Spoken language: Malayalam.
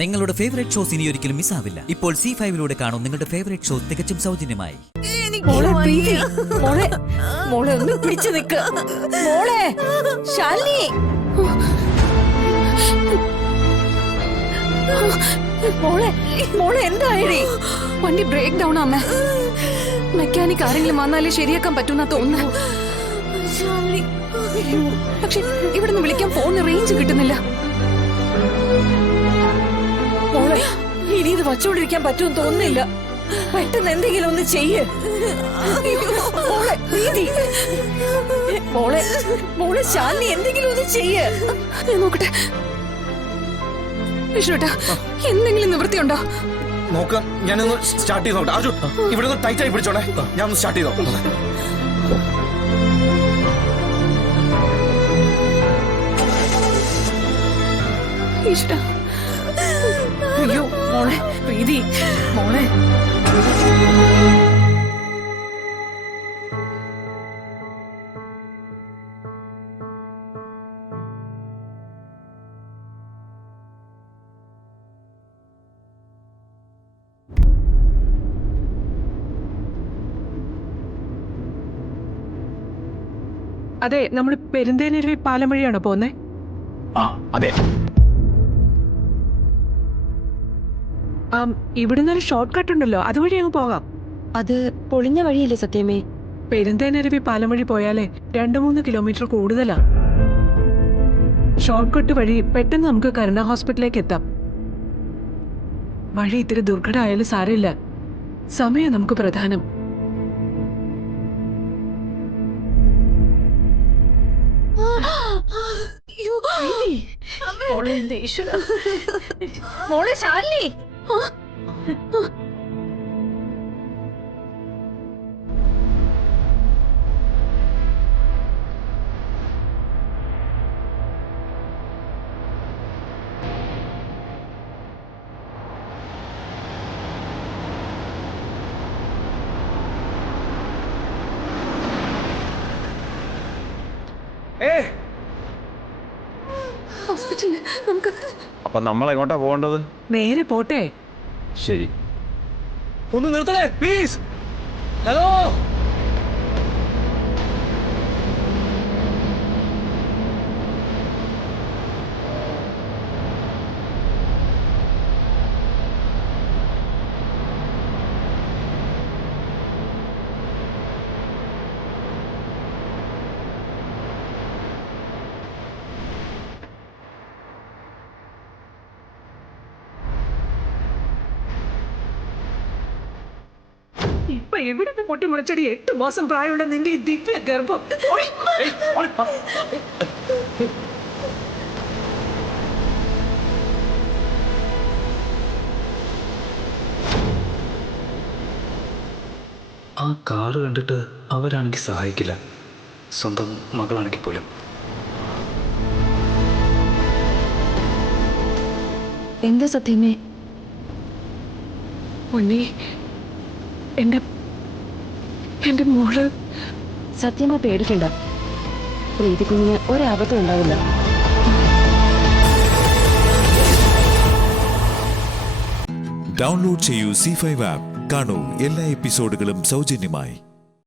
നിങ്ങളുടെ ഫേവറേറ്റ് ഷോസ് ഇനി ഒരിക്കലും മിസ്സാവില്ല. ഇപ്പോൾ C5 കാണും നിങ്ങളുടെ ഫേവറേറ്റ് ഷോ തികച്ചും സൗജന്യമായി. മോളെ ഒന്ന് പിടിച്ചു നിക്ക്. മോളെ ശാലിനി, മോളെ എന്തായി? വണ്ടി ബ്രേക്ക് ഡൗൺ ആമേ. മെക്കാനിക് ആരെങ്കിലും വന്നാലേ ശരിയാക്കാൻ പറ്റുന്ന തോന്നുന്നു. പക്ഷെ ഇവിടുന്ന് വിളിക്കാൻ ഫോണിന് റേഞ്ച് കിട്ടുന്നില്ല. മോളെ ഇനി ഇത് വച്ചോണ്ടിരിക്കാൻ പറ്റുമെന്ന് തോന്നുന്നില്ല. പെട്ടെന്ന് എന്തെങ്കിലും ഒന്ന് ചെയ്യ്. മോളെ ശാലിനി എന്തെങ്കിലും ഒന്ന് ചെയ്യ്. നോക്കട്ടെ വിഷ്ണുട്ടാ, എന്തെങ്കിലും നിവൃത്തിയുണ്ടോ? നോക്കാം, ഞാനൊന്ന് സ്റ്റാർട്ട് ചെയ്ത് നോക്കട്ടെ. അർജുൻ, ഇവിടെ ഒന്ന് ടൈറ്റ് ആയി പിടിച്ചോണേ, ഞാൻ ഒന്ന് സ്റ്റാർട്ട് ചെയ്തോ. ഈശ്വരാ, അയ്യോ മോളെ പ്രീതി, മോളെ അതെ, നമ്മൾ പെരുന്തേനരുവി പാലം വഴിയാണോ പോന്നെ? അതെ. ഇവിടുന്ന് ഒരു ഷോർട്ട് കട്ട് ഉണ്ടല്ലോ, അതുവഴി അങ്ങ് പോകാം. അത് പൊളിഞ്ഞ വഴിയല്ലേ സത്യമേ? പെരുന്തേനരുവി പാലം വഴി പോയാലേ 2-3 കിലോമീറ്റർ കൂടുതലാ. ഷോർട്ട് കട്ട് വഴി പെട്ടെന്ന് നമുക്ക് കരുണ ഹോസ്പിറ്റലിലേക്ക് എത്താം. വഴി ഇത്തിരി ദുർഘടമായാലും സാരമില്ല, സമയം നമുക്ക് പ്രധാനം. മോളെ ശാലിനി, ഹോസ്പിറ്റലിൽ നമുക്ക്. അപ്പൊ നമ്മൾ എങ്ങോട്ടാ പോകേണ്ടത്? നേരെ പോട്ടെ. ശരി, ഒന്ന് നിർത്തണേ പ്ലീസ്. ഹലോ, ഇപ്പൊ എവിടുന്ന് പൊട്ടി മുളച്ചടി 8 മാസം പ്രായമുള്ള നിന്റെ ഈ ദിവ്യ ഗർഭം. ആ കാറ് കണ്ടിട്ട് അവരാണെങ്കിൽ സഹായിക്കില്ല, സ്വന്തം മകളാണെങ്കിൽ പോലും. എന്താ സത്യമേ? ഉണ്ണി, എന്റെ മോള്. സത്യമാ പേടിക്കണ്ട, പ്രീതി കുഞ്ഞിന് ഒരാപത്തും ഉണ്ടാവില്ല. ഡൗൺലോഡ് ചെയ്യൂ C5 ആപ്പ്. കാണൂ എല്ലാ എപ്പിസോഡുകളും സൗജന്യമായി.